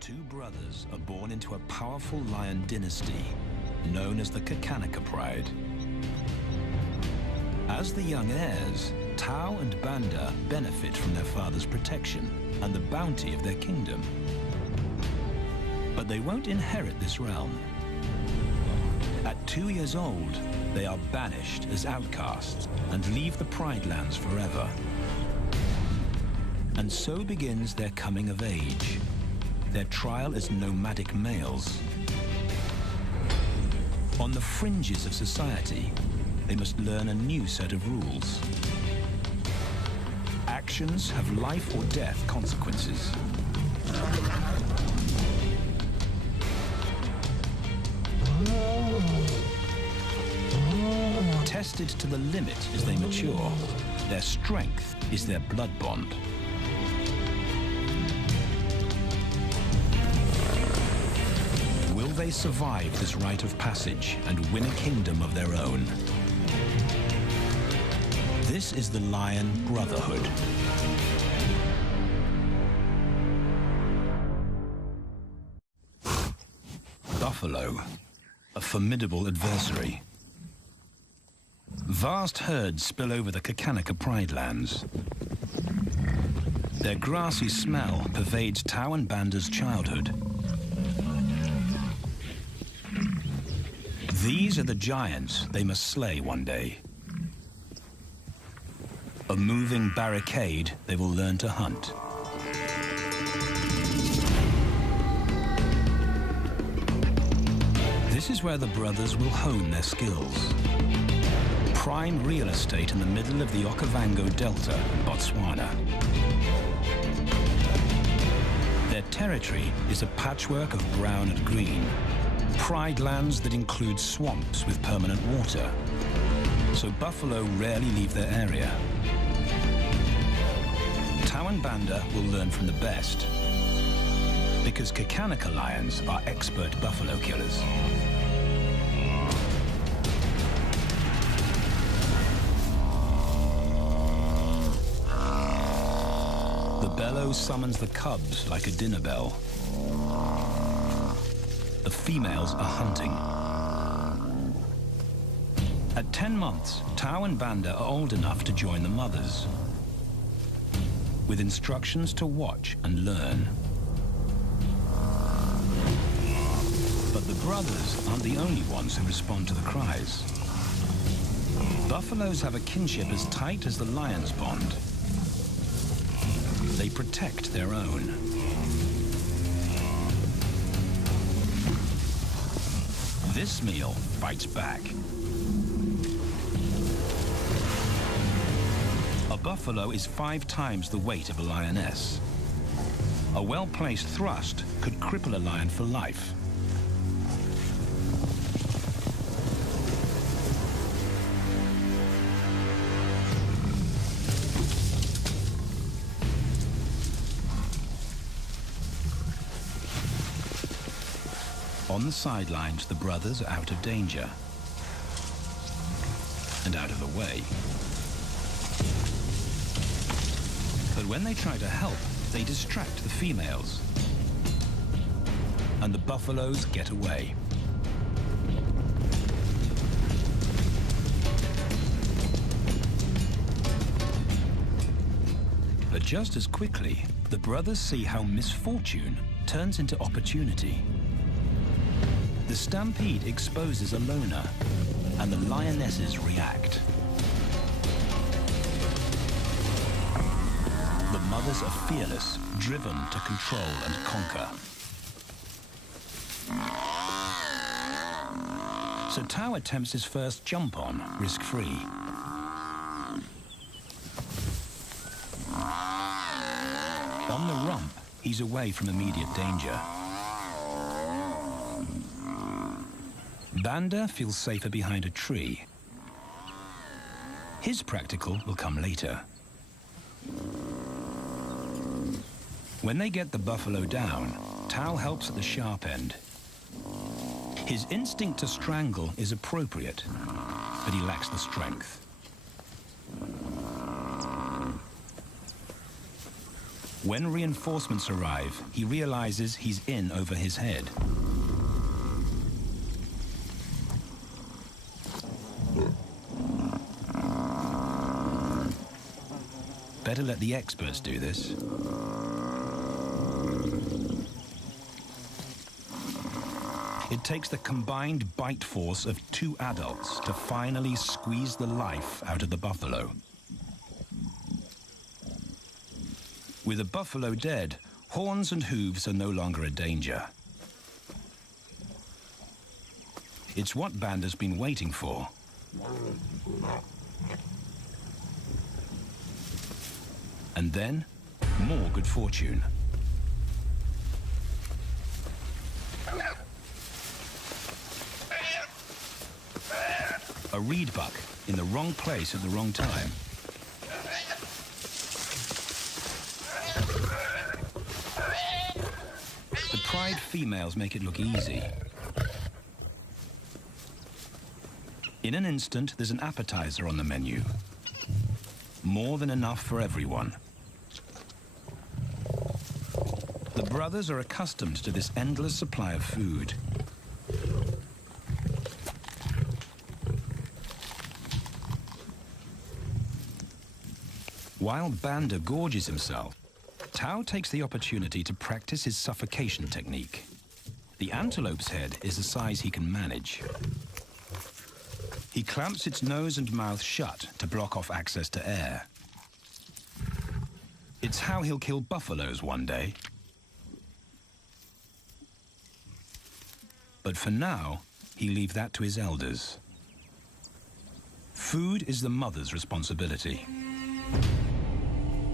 Two brothers are born into a powerful lion dynasty known as the Kakanaka Pride. As the young heirs, Tao and Banda benefit from their father's protection and the bounty of their kingdom. But they won't inherit this realm. At 2 years old, they are banished as outcasts and leave the Pride lands forever. And so begins their coming of age, their trial as nomadic males. On the fringes of society, they must learn a new set of rules. Actions have life or death consequences. Tested to the limit as they mature, their strength is their blood bond. Will they survive this rite of passage and win a kingdom of their own? This is the Lion Brotherhood. Buffalo, a formidable adversary. Vast herds spill over the Kakanaka Pride lands. Their grassy smell pervades Tao and Banda's childhood. These are the giants they must slay one day. A moving barricade they will learn to hunt. This is where the brothers will hone their skills. Prime real estate in the middle of the Okavango Delta, Botswana. Their territory is a patchwork of brown and green. Pride lands that include swamps with permanent water. So buffalo rarely leave their area. Tao and Banda will learn from the best, because Kakanaka lions are expert buffalo killers. The bellow summons the cubs like a dinner bell. The females are hunting. At 10 months, Tao and Banda are old enough to join the mothers, with instructions to watch and learn. But the brothers aren't the only ones who respond to the cries. Buffaloes have a kinship as tight as the lions' bond. They protect their own. This meal bites back. A buffalo is 5 times the weight of a lioness. A well-placed thrust could cripple a lion for life. On the sidelines, the brothers are out of danger and out of the way. But when they try to help, they distract the females, and the buffaloes get away. But just as quickly, the brothers see how misfortune turns into opportunity. The stampede exposes a loner, and the lionesses react. The mothers are fearless, driven to control and conquer. So Tao attempts his first jump on, risk-free. On the rump, he's away from immediate danger. Banda feels safer behind a tree. His practical will come later. When they get the buffalo down, Tao helps at the sharp end. His instinct to strangle is appropriate, but he lacks the strength. When reinforcements arrive, he realizes he's in over his head. Better let the experts do this. It takes the combined bite force of 2 adults to finally squeeze the life out of the buffalo. With the buffalo dead, horns and hooves are no longer a danger. It's what Banda's been waiting for. And then, more good fortune. A reed buck in the wrong place at the wrong time. The pride females make it look easy. In an instant, there's an appetizer on the menu. More than enough for everyone. The brothers are accustomed to this endless supply of food. While Banda gorges himself, Tao takes the opportunity to practice his suffocation technique. The antelope's head is the size he can manage. He clamps its nose and mouth shut to block off access to air. It's how he'll kill buffaloes one day. But for now, he leaves that to his elders. Food is the mother's responsibility.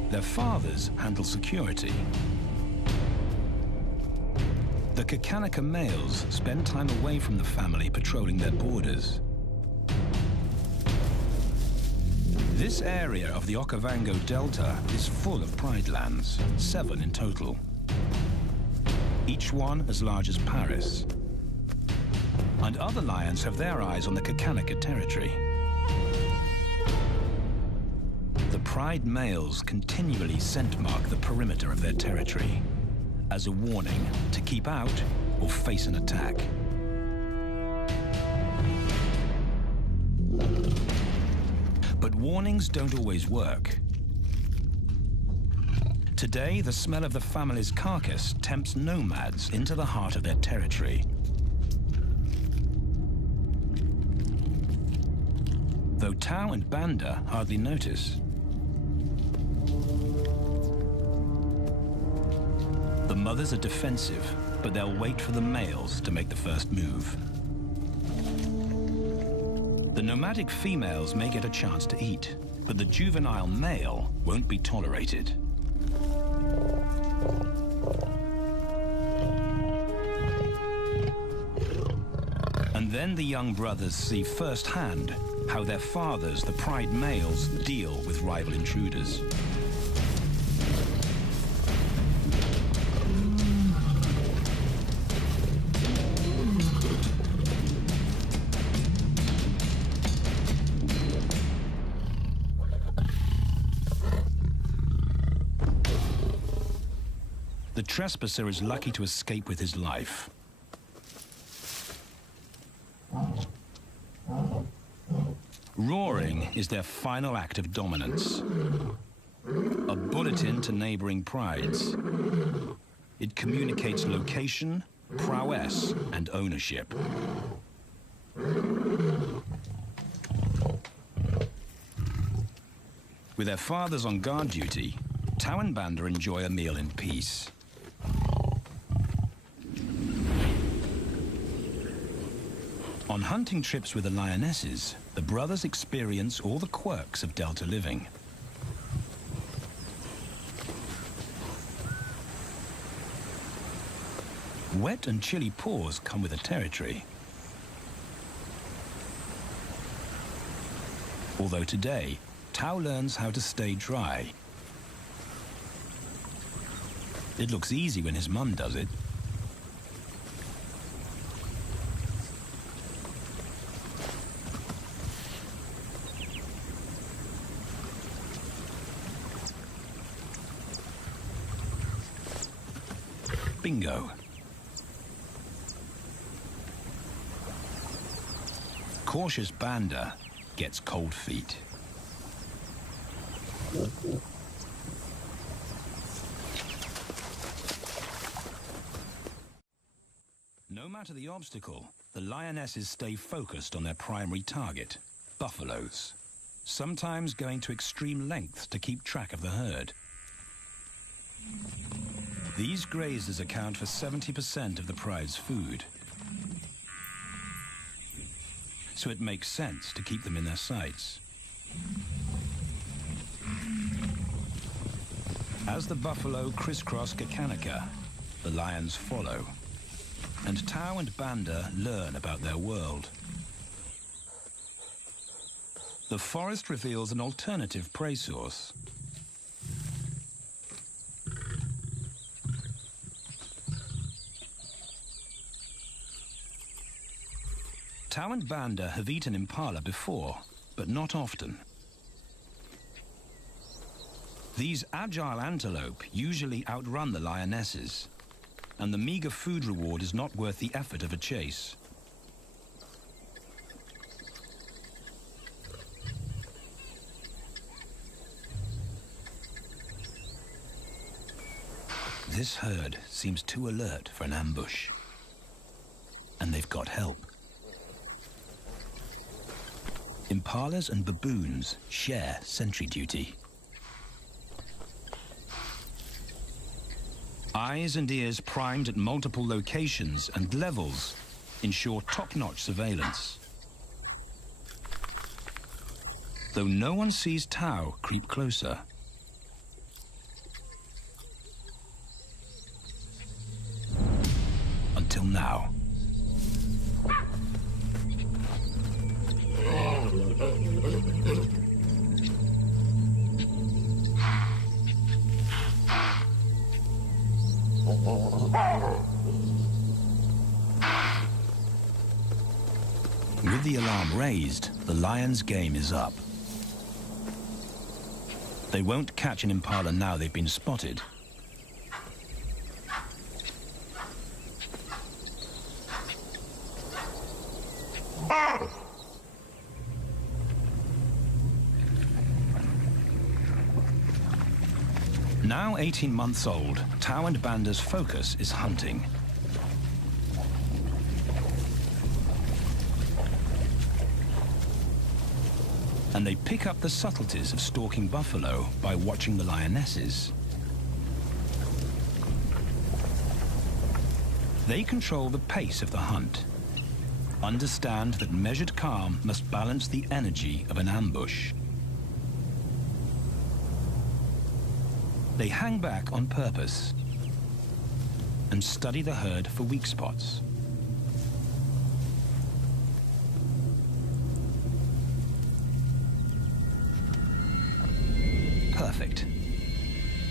Their fathers handle security. The Kakanika males spend time away from the family patrolling their borders. This area of the Okavango Delta is full of pride lands, 7 in total. Each one as large as Paris. And other lions have their eyes on the Kakanika territory. The pride males continually scent mark the perimeter of their territory as a warning to keep out or face an attack. But warnings don't always work. Today, the smell of the family's carcass tempts nomads into the heart of their territory. Though Tao and Banda hardly notice. The mothers are defensive, but they'll wait for the males to make the first move. The nomadic females may get a chance to eat, but the juvenile male won't be tolerated. And then the young brothers see firsthand how their fathers, the pride males, deal with rival intruders. The trespasser is lucky to escape with his life. Roaring is their final act of dominance. A bulletin to neighboring prides. It communicates location, prowess, and ownership. With their fathers on guard duty, Tao and Banda enjoy a meal in peace. On hunting trips with the lionesses, the brothers experience all the quirks of Delta living. Wet and chilly paws come with the territory. Although today, Tao learns how to stay dry. It looks easy when his mum does it. Bingo. Cautious Banda gets cold feet. No matter the obstacle, the lionesses stay focused on their primary target, buffaloes, sometimes going to extreme lengths to keep track of the herd. These grazers account for 70% of the pride's food, so it makes sense to keep them in their sights. As the buffalo crisscross Kakanika, the lions follow, and Tau and Banda learn about their world. The forest reveals an alternative prey source. Tau and Banda have eaten impala before, but not often. These agile antelope usually outrun the lionesses, and the meager food reward is not worth the effort of a chase. This herd seems too alert for an ambush, and they've got help. Impalas and baboons share sentry duty. Eyes and ears primed at multiple locations and levels ensure top-notch surveillance. Though no one sees Tau creep closer. Until now. With the alarm raised, the lions' game is up. They won't catch an impala now they've been spotted. Now 18 months old, Tau and Banda's focus is hunting. And they pick up the subtleties of stalking buffalo by watching the lionesses. They control the pace of the hunt, understand that measured calm must balance the energy of an ambush. They hang back on purpose and study the herd for weak spots. Perfect.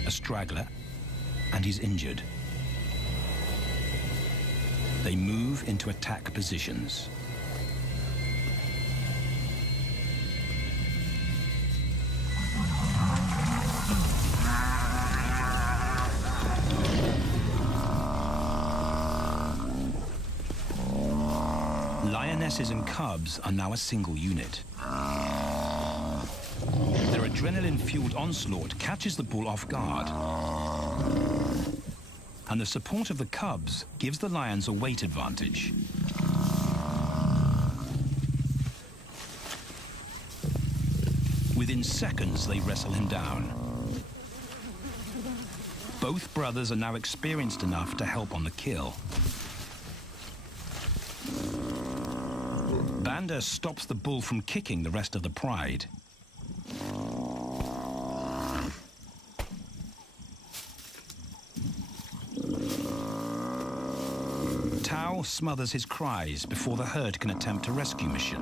A straggler, and he's injured. They move into attack positions. Lionesses and cubs are now a single unit. Their adrenaline-fueled onslaught catches the bull off guard. And the support of the cubs gives the lions a weight advantage. Within seconds, they wrestle him down. Both brothers are now experienced enough to help on the kill. Banda stops the bull from kicking the rest of the pride. Tau smothers his cries before the herd can attempt a rescue mission.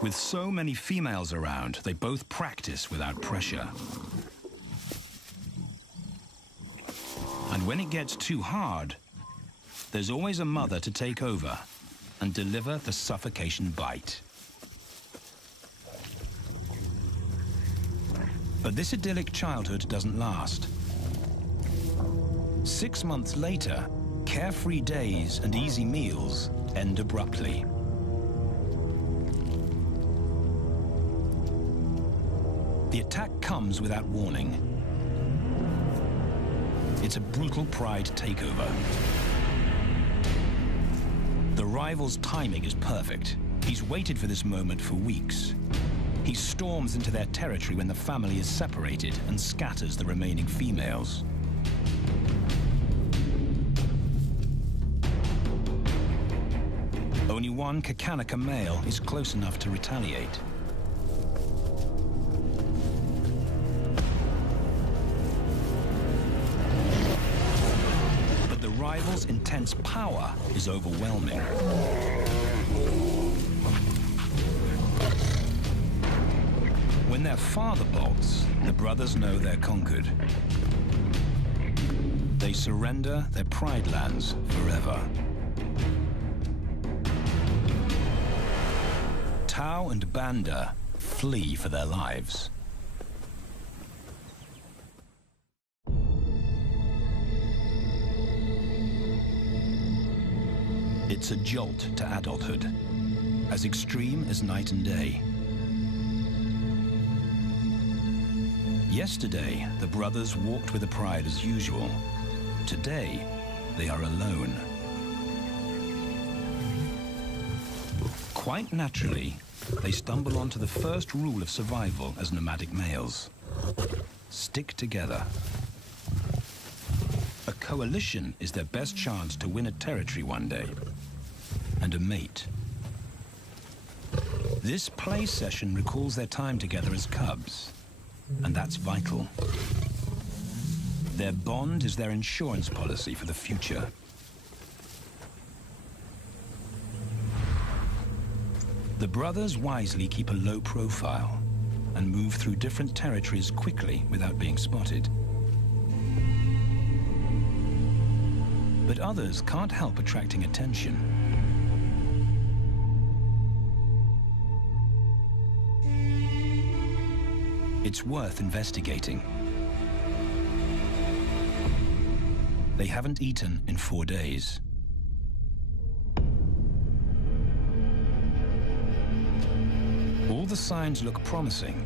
With so many females around, they both practice without pressure. And when it gets too hard, there's always a mother to take over and deliver the suffocation bite. But this idyllic childhood doesn't last. 6 months later, carefree days and easy meals end abruptly. The attack comes without warning. It's a brutal pride takeover. The rival's timing is perfect. He's waited for this moment for weeks. He storms into their territory when the family is separated and scatters the remaining females. Only one Kakanika male is close enough to retaliate. But the rival's intense power is overwhelming. When their father bolts, the brothers know they're conquered. They surrender their pride lands forever. Tau and Banda flee for their lives. It's a jolt to adulthood, as extreme as night and day. Yesterday, the brothers walked with a pride as usual. Today, they are alone. Quite naturally, they stumble onto the first rule of survival as nomadic males. Stick together. A coalition is their best chance to win a territory one day, and a mate. This play session recalls their time together as cubs, and that's vital. Their bond is their insurance policy for the future. The brothers wisely keep a low profile and move through different territories quickly without being spotted. But others can't help attracting attention. It's worth investigating. They haven't eaten in 4 days. All the signs look promising.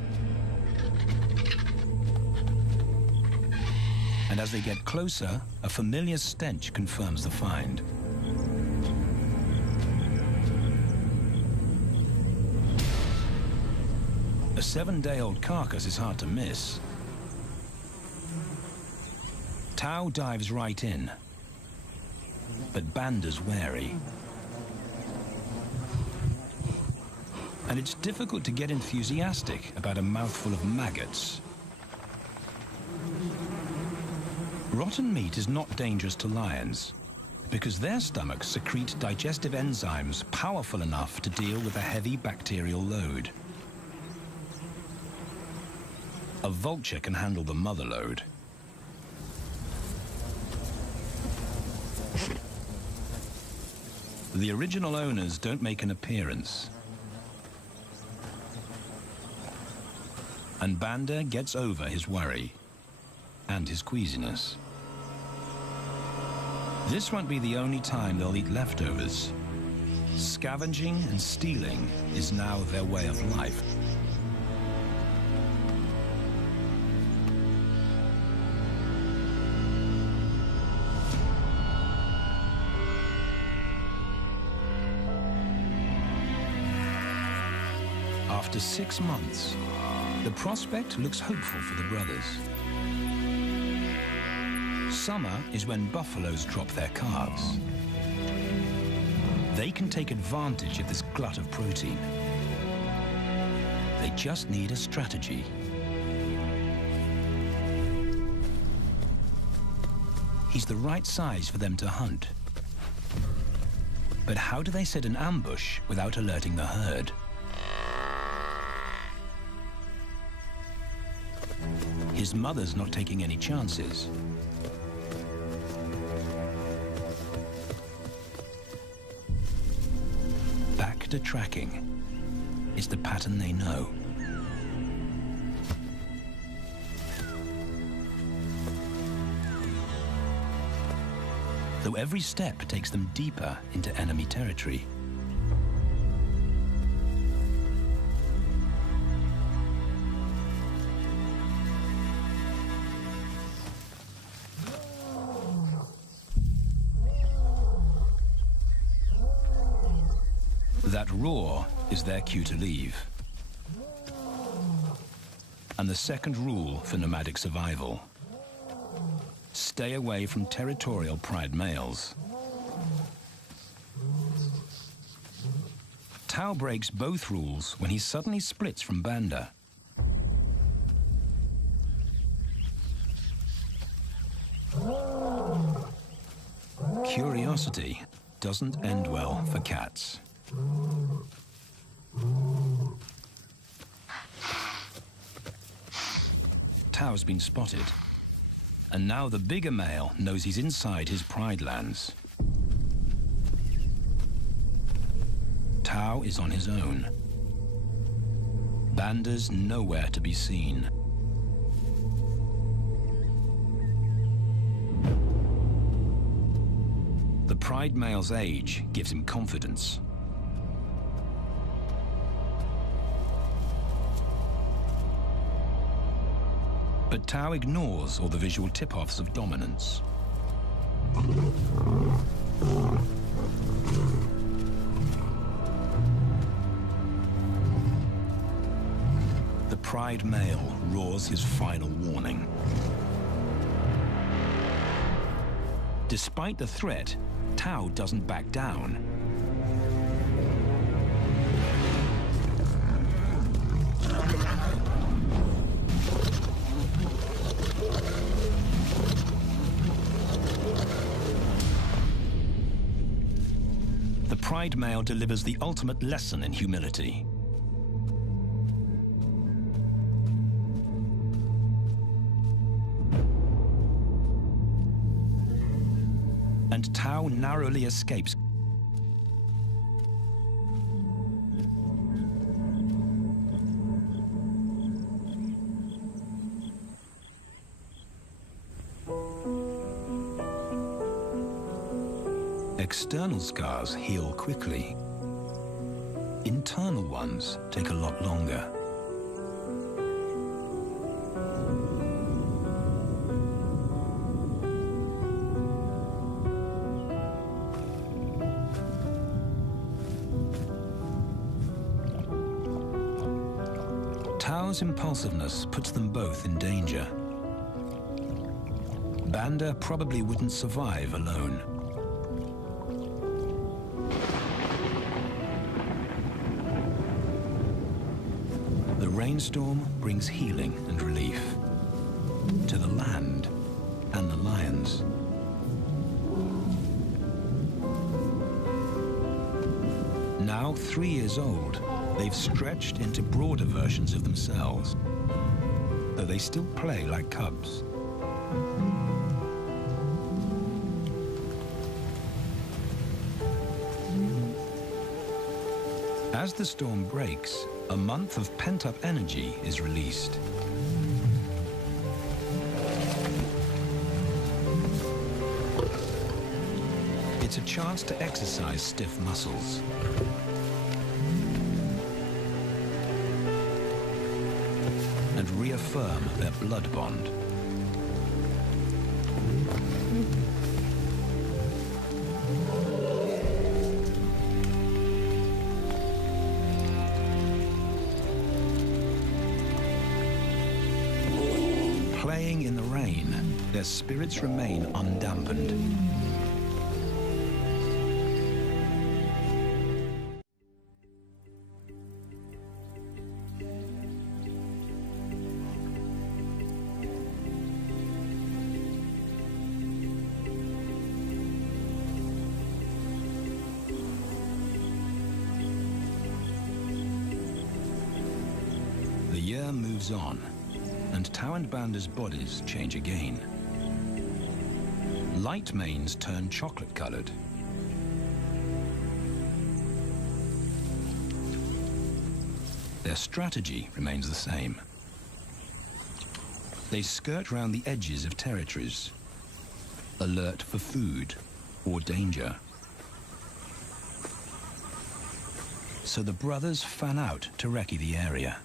And as they get closer, a familiar stench confirms the find. A 7-day-old carcass is hard to miss. Tau dives right in, but Banda's wary. And it's difficult to get enthusiastic about a mouthful of maggots. Rotten meat is not dangerous to lions, because their stomachs secrete digestive enzymes powerful enough to deal with a heavy bacterial load. A vulture can handle the mother load. The original owners don't make an appearance. And Banda gets over his worry and his queasiness. This won't be the only time they'll eat leftovers. Scavenging and stealing is now their way of life. After 6 months, the prospect looks hopeful for the brothers. Summer is when buffaloes drop their calves. They can take advantage of this glut of protein. They just need a strategy. He's the right size for them to hunt. But how do they set an ambush without alerting the herd? His mother's not taking any chances. Back to tracking. It's the pattern they know. though every step takes them deeper into enemy territory. That roar is their cue to leave. And the second rule for nomadic survival: stay away from territorial pride males. Tao breaks both rules when he suddenly splits from Banda. Curiosity doesn't end well for cats. Tao's been spotted, and now the bigger male knows he's inside his pride lands. Tao is on his own. Banda's nowhere to be seen. The pride male's age gives him confidence. But Tao ignores all the visual tip-offs of dominance. The pride male roars his final warning. Despite the threat, Tao doesn't back down. The pride male delivers the ultimate lesson in humility. And Tao narrowly escapes. External scars heal quickly. Internal ones take a lot longer. Tao's impulsiveness puts them both in danger. Banda probably wouldn't survive alone. The rainstorm brings healing and relief to the land and the lions. Now 3 years old, they've stretched into broader versions of themselves, though they still play like cubs. As the storm breaks, a month of pent-up energy is released. It's a chance to exercise stiff muscles. And reaffirm their blood bond. Playing in the rain, their spirits remain undampened. The year moves on, and Tao and Banda's bodies change again. Light manes turn chocolate-colored. Their strategy remains the same. They skirt round the edges of territories, alert for food or danger. So the brothers fan out to recce the area.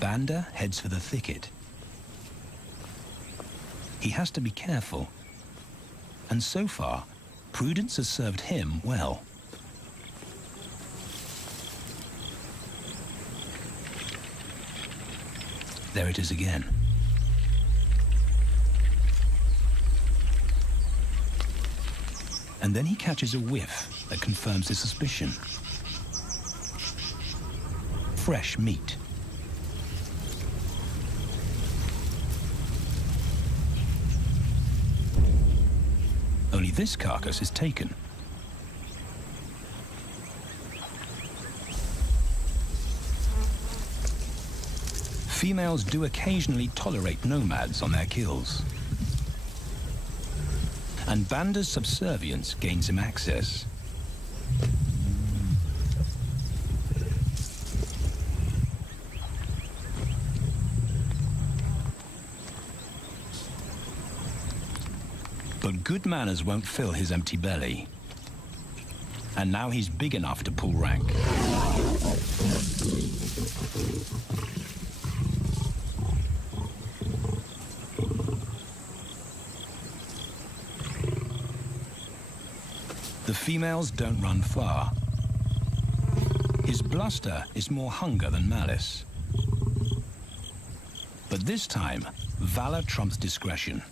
Banda heads for the thicket. He has to be careful, and so far, prudence has served him well. There it is again. And then he catches a whiff that confirms his suspicion. Fresh meat. Only this carcass is taken. Females do occasionally tolerate nomads on their kills. And Banda's subservience gains him access. But good manners won't fill his empty belly. And now he's big enough to pull rank. The females don't run far. His bluster is more hunger than malice. But this time, valor trumps discretion.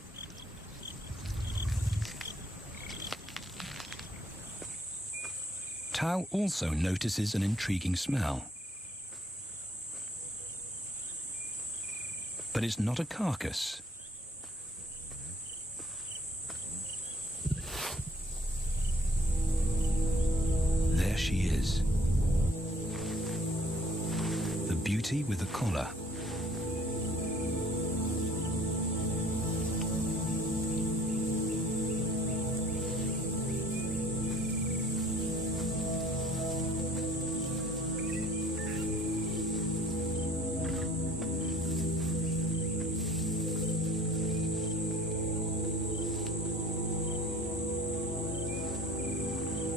Tao also notices an intriguing smell. But it's not a carcass. There she is. The beauty with the collar.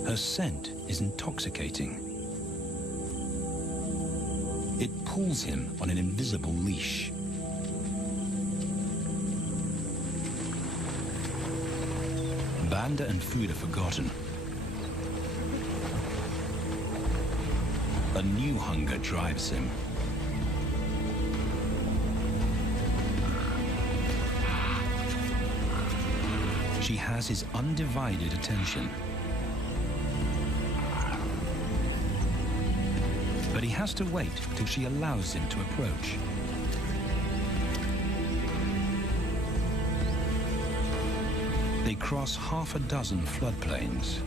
Her scent is intoxicating. It pulls him on an invisible leash. Banda and food are forgotten. A new hunger drives him. She has his undivided attention. But he has to wait till she allows him to approach. They cross half a dozen floodplains.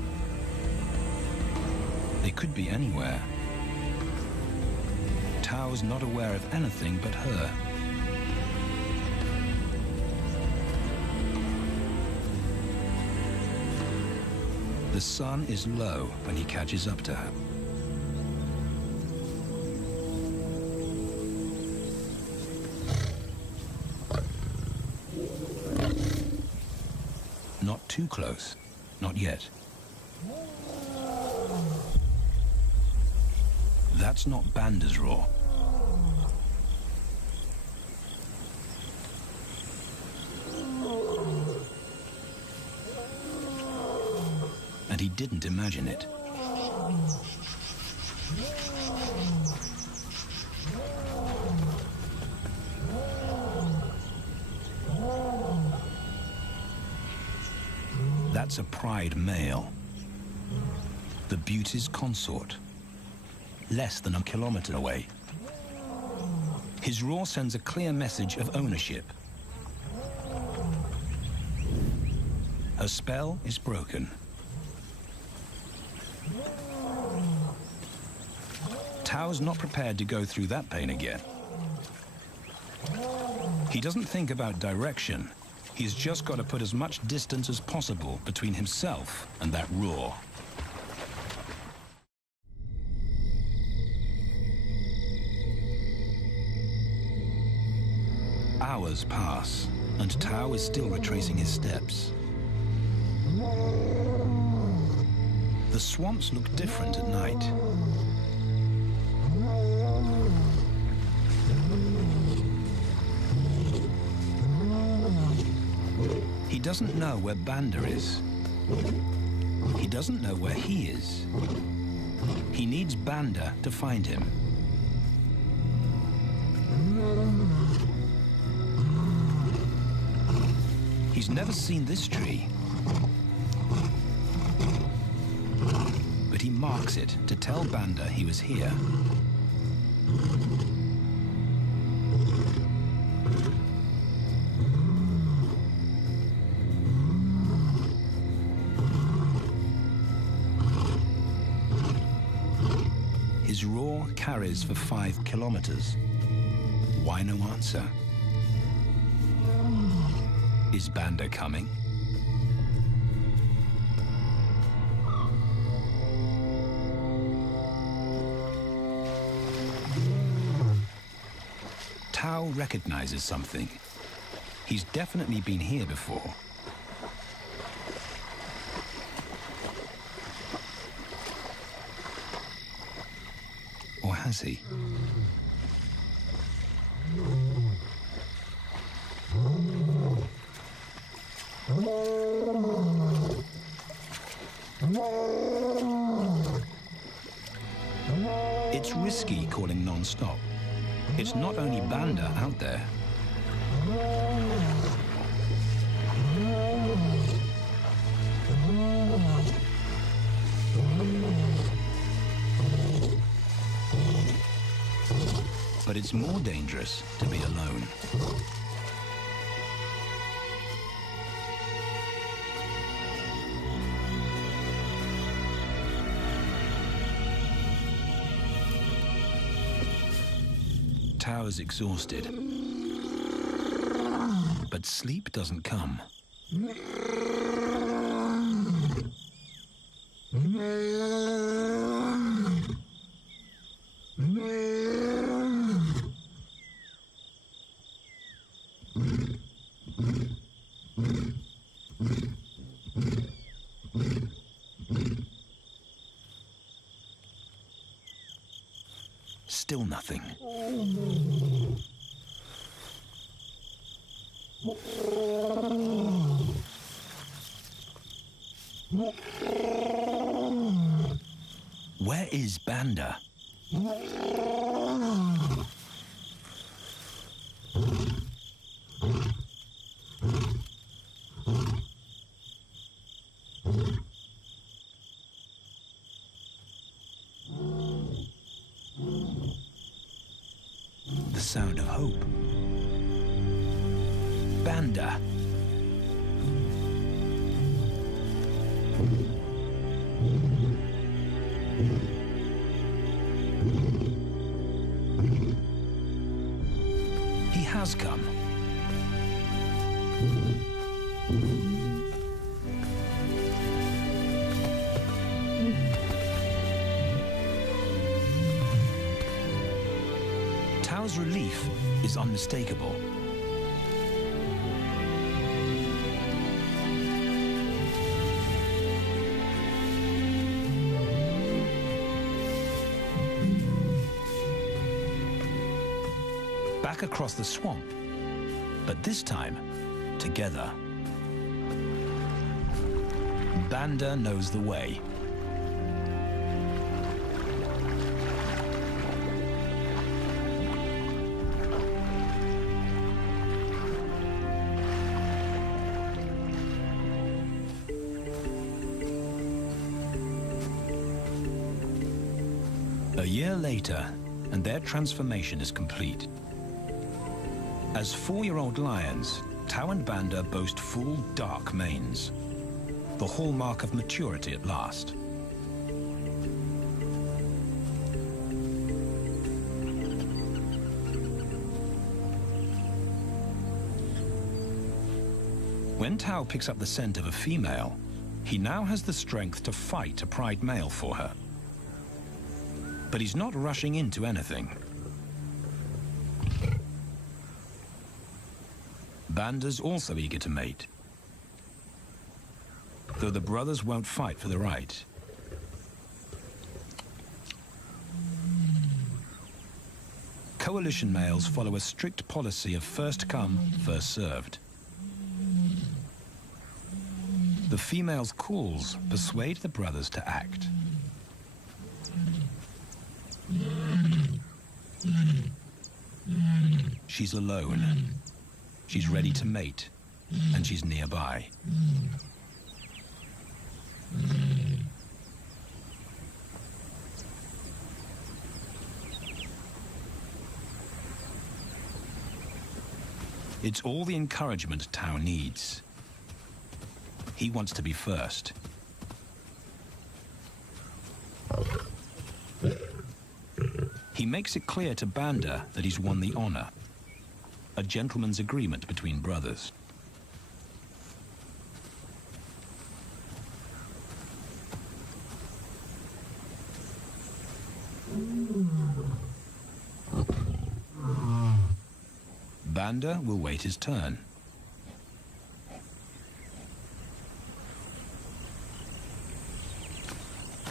They could be anywhere. Tao's not aware of anything but her. The sun is low when he catches up to her. Not too close, not yet. That's not Banda's roar. And he didn't imagine it. That's a pride male. The beauty's consort. Less than a kilometer away. His roar sends a clear message of ownership. Her spell is broken. Tao's not prepared to go through that pain again. He doesn't think about direction. He's just got to put as much distance as possible between himself and that roar. Hours pass, and Tao is still retracing his steps. The swamps look different at night. He doesn't know where Banda is. He doesn't know where he is. He needs Banda to find him. He's never seen this tree, but he marks it to tell Banda he was here. His roar carries for 5 kilometers. Why no answer? Is Banda coming? Tao recognizes something. He's definitely been here before. Or has he? It's risky calling non-stop. It's not only Banda out there. But it's more dangerous to be alone. Tao is exhausted, but sleep doesn't come. Still nothing. Where is Banda? The sound of hope. Banda. He has come. Tao's relief is unmistakable. Back across the swamp, but this time, together. Banda knows the way. A year later, and their transformation is complete. As 4-year-old lions, Tao and Banda boast full, dark manes, the hallmark of maturity at last. When Tao picks up the scent of a female, he now has the strength to fight a pride male for her. But he's not rushing into anything. Banda's also eager to mate, though the brothers won't fight for the right. Coalition males follow a strict policy of first come, first served. The female's calls persuade the brothers to act. She's alone. She's ready to mate, and she's nearby. It's all the encouragement Tao needs. He wants to be first. He makes it clear to Banda that he's won the honor, a gentleman's agreement between brothers. Banda will wait his turn.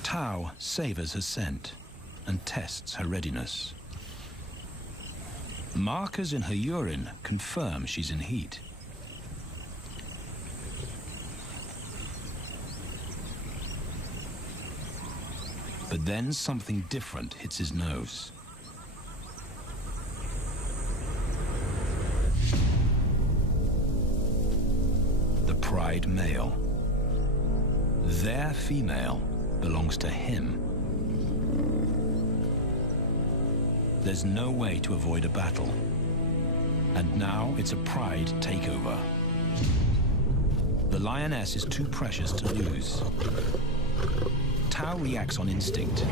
Tao savors her scent and tests her readiness. Markers in her urine confirm she's in heat. But then something different hits his nose. The pride male. Their female belongs to him. There's no way to avoid a battle. And now it's a pride takeover. The lioness is too precious to lose. Tao reacts on instinct.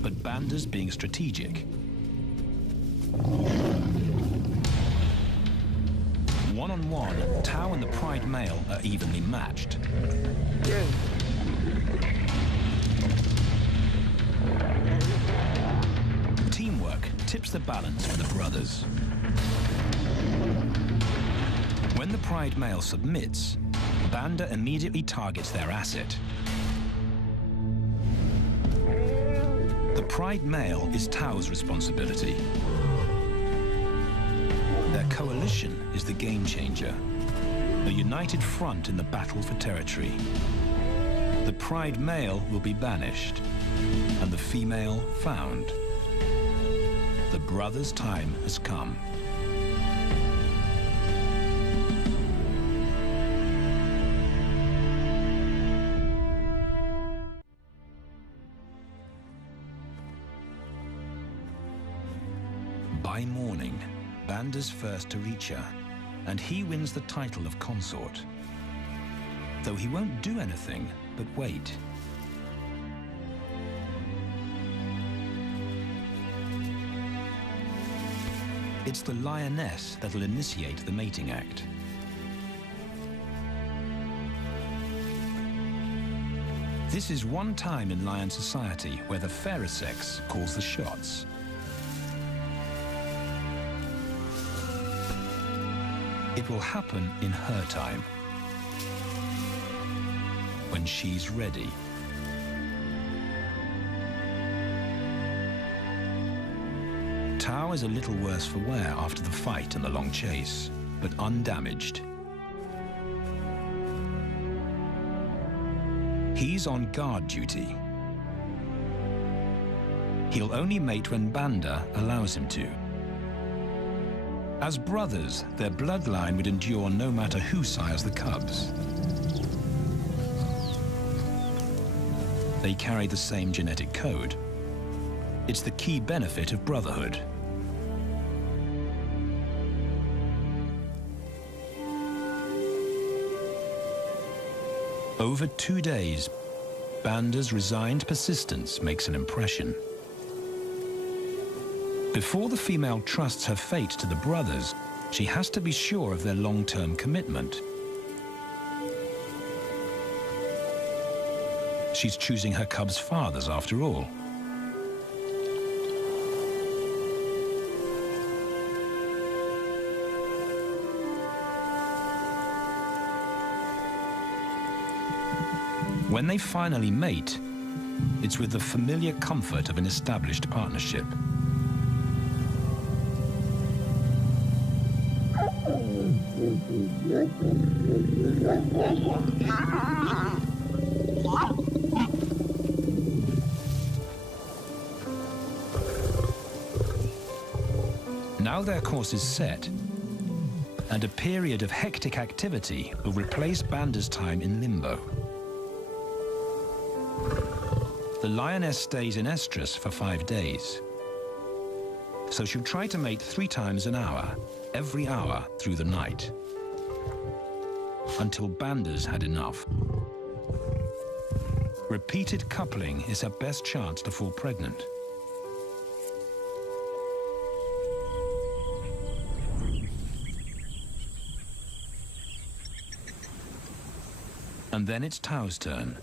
But Banda's being strategic. One-on-one, Tao and the pride male are evenly matched. Teamwork tips the balance for the brothers. When the pride male submits, Banda immediately targets their asset. The pride male is Tao's responsibility. Their coalition is the game changer, a united front in the battle for territory. The pride male will be banished, and the female found. The brothers' time has come. By morning, Banda's first to reach her, and he wins the title of consort. Though he won't do anything but wait. It's the lioness that'll initiate the mating act. This is one time in lion society where the fairer sex calls the shots. It will happen in her time, when she's ready. Tao is a little worse for wear after the fight and the long chase, but undamaged. He's on guard duty. He'll only mate when Banda allows him to. As brothers, their bloodline would endure no matter who sires the cubs. They carry the same genetic code. It's the key benefit of brotherhood. Over 2 days, Banda's resigned persistence makes an impression. Before the female trusts her fate to the brothers, she has to be sure of their long-term commitment. She's choosing her cubs' fathers after all. When they finally mate, it's with the familiar comfort of an established partnership. Now their course is set, and a period of hectic activity will replace Banda's time in limbo. The lioness stays in estrus for 5 days, so she'll try to mate 3 times an hour, every hour through the night, until Banda's had enough. Repeated coupling is her best chance to fall pregnant. And then it's Tau's turn.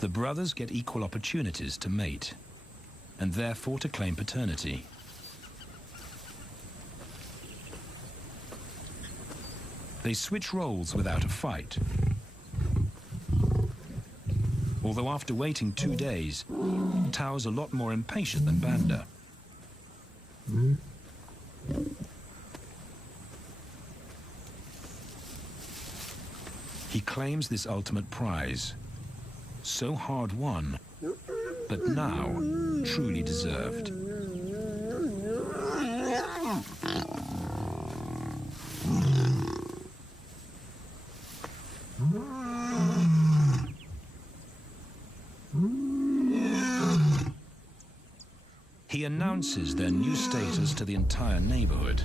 The brothers get equal opportunities to mate, and therefore to claim paternity. They switch roles without a fight. Although after waiting 2 days, Tau's a lot more impatient than Banda. He claims this ultimate prize, so hard won, but now truly deserved. He announces their new status to the entire neighborhood.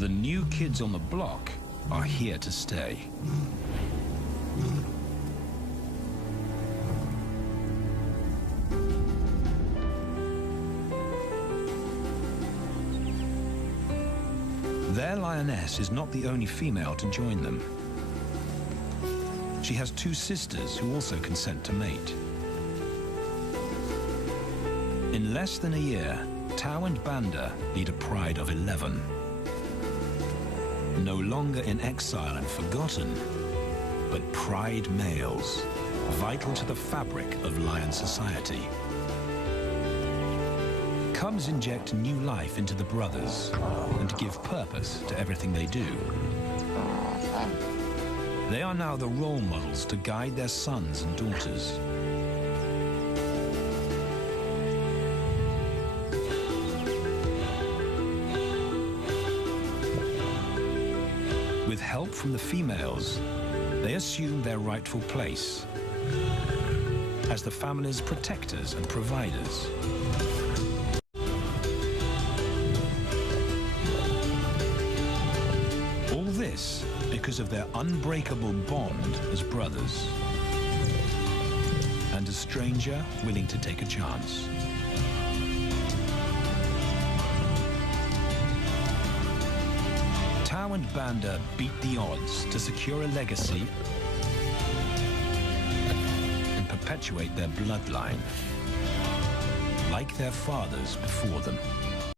The new kids on the block are here to stay. Their lioness is not the only female to join them. She has 2 sisters who also consent to mate. In less than a year, Tau and Banda lead a pride of 11. No longer in exile and forgotten, but pride males, vital to the fabric of lion society. Cubs inject new life into the brothers and give purpose to everything they do. They are now the role models to guide their sons and daughters. With help from the females, they assume their rightful place as the family's protectors and providers. All this because of their unbreakable bond as brothers, and a stranger willing to take a chance. Tau and Banda beat the odds to secure a legacy and perpetuate their bloodline, like their fathers before them.